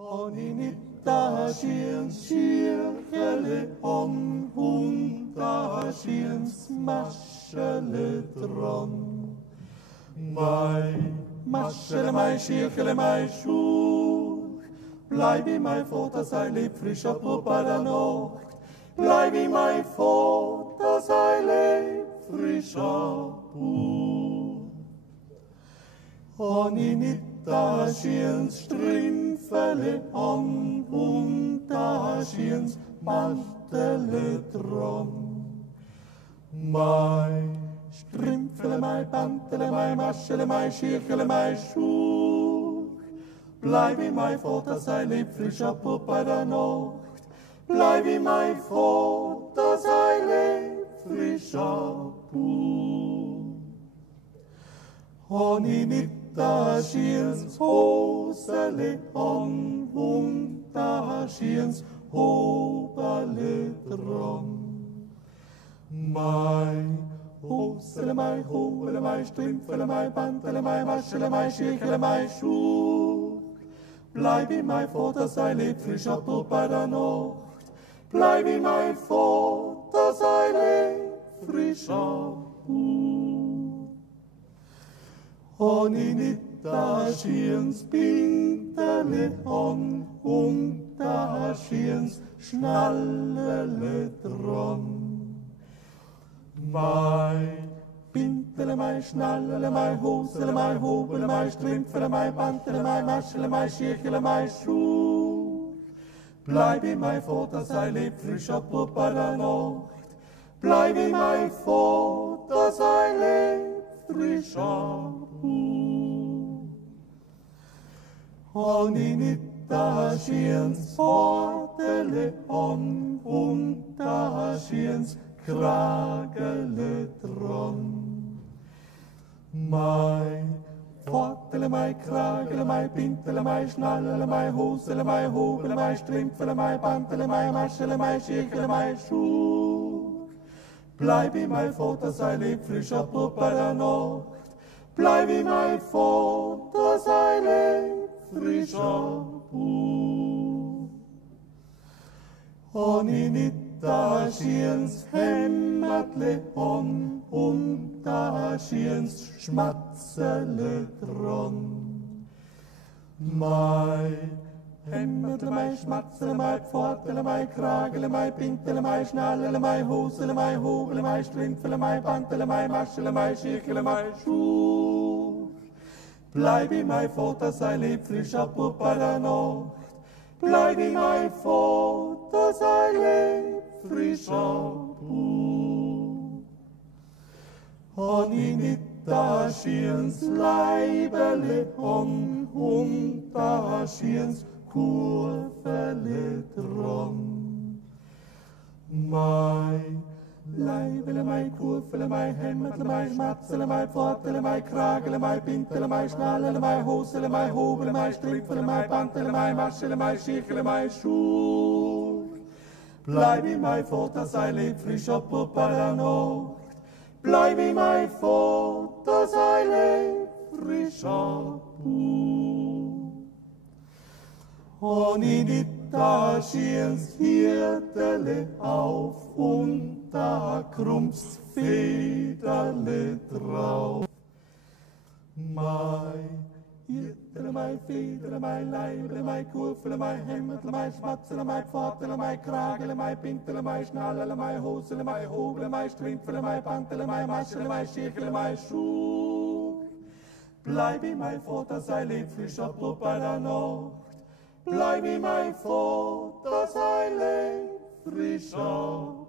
Oninittaasiens cirkele on huntaasiens maschele dron. Mai maschele mai cirkele mai schuch, bleib wie mein Vater sei lieb frischer Puppe der Nacht. Bleib wie mein Vater sei lieb frischer Puppe. Oninittaasiens Strümpfele an huntaasiens mantele dron. Mai Strümpfele, mai Pantele, mai Maschele, mai Schirchele, mai Schuch. Bleib wie mein Vater sei lieb frischer Puppe der Nacht. Bleib wie mein Vater sei lieb frischer Puppe. Oninittaasiens Hosele an huntaasiens Hobele dron. Mai Hosele, mai Hobele, mai Strümpfele, mai Pantele, mai Maschele, mai Schirchele, mai Schuch. Bleib wie mein Vater sei lieb frischer Puppe der Nacht. Bleib wie mein Vater sei lieb frischer Puppe. Oninittaasiens Pintele an huntaasiens Schnallele dron. Mai Pintele, mai Schnallele, mai Hosele, mai Hobele, mai Strümpfele, mai Pantele, mai Maschele, mai Schirchele, mai Schuch. Bleib wie mein Vater sei lieb frischer Puppe der Nacht. Bleib wie mein Vater sei lieb frischer Puppe. Oninittaasiens Vortele an huntaasiens Kragele dron. Mai Vortele, mai Kragele, mai Pintele, mai Schnallele, mai Hosele, mai Hobele, mai Strümpfele, mai Pantele, mai Maschele, mai Schirchele, mai Schuch. Bleib wie mein Vater sei lieb frischer Puppe der Nacht. Bleib wie mein Vater sei lieb frischer Puppe. Oninittaasiens Hämmertle an huntaasiens Schmatzele dron. Mai Hämmertle, mai Schmatzele, mai Pfortele, mai Kragele, mai Pintele, mai Schnallele, mai Hosele, mai Hobele, mai Strümpfele, mai Pantele, mai Maschele, mai Schirchele, mai Schuch. Bleib wie mein Vater sei lieb frischer Puppe der Nacht. Bleib wie mein Vater sei lieb frischer Puppe. Oninittaasiens Leibele an huntaasiens Kurvele dron. Mai Leibele, mai Kurvele, mai Hämmertle, mai Schmatzele, mai Pfortele, mai Kragele, mai Pintele, mai Schnallele, mai Hosele, mai Hobele, mai Strümpfele, mai Pantele, mai Maschele, mai Schirchele, mai Schuch. Bleib wie mein Vater sei lieb frischer Puppe der Nacht. Bleib wie mein Vater sei lieb frischer Puppe. Oninittaasiens Hirtele auf Unterkrumps Federle drauf. Mai Hirtele, mai Federle, mai Leibele, mai Kurvele, mai Hämmertle, mai Schmatzele, mai Pfortele, mai Kragele, mai Pintele, mai Schnallele, mai Hosele, mai Hobele, mai Strümpfele, mai Pantele, mai Maschele, mai Schirchele, mai Schuch. Bleib wie mein Vater sei lieb frischer Puppe der Nacht. Bleib wie mein Vater sei lieb frischer